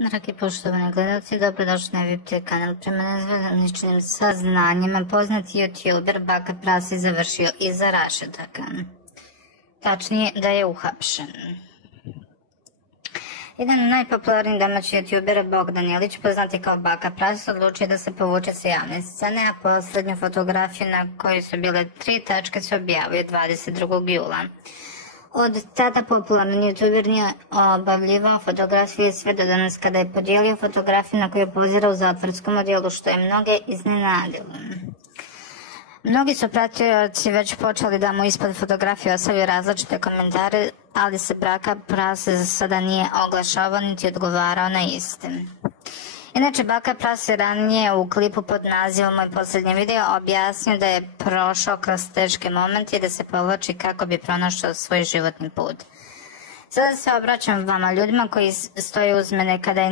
Dragi poštovani gledalci, dobrodošli na YouTube kanal. Prema nezvaničnim saznanjima, poznati youtuber Baka Prasi završio iza rešetaka. Tačnije da je uhapšen. Jedan od najpopularnijih domaćih youtubera, Bogdan Jelić, poznati kao Baka Prasi, odlučio da se povuče sa javne scene, a poslednju fotografiju na kojoj su bile 3 tačke se objavio 22. jula. Od tada popularan youtuber nije obavljivao fotografije sve do danas kada je podijelio fotografiju na kojoj je pozirao u zatvorskom odjelu, što je mnoge iznenadilo. Mnogi su pratioci već počeli da mu ispod fotografije ostavljaju različite komentare, ali se Baka Prasi za sada nije oglašavao niti odgovarao na iste. Inače, Baka Prasi ranije u klipu pod nazivom Moj poslednji video objasnio da je prošao kroz teške momente i da se povlači kako bi pronašao svoj životni put. Sada se obraćam vama, ljudima koji stoje uz mene kada je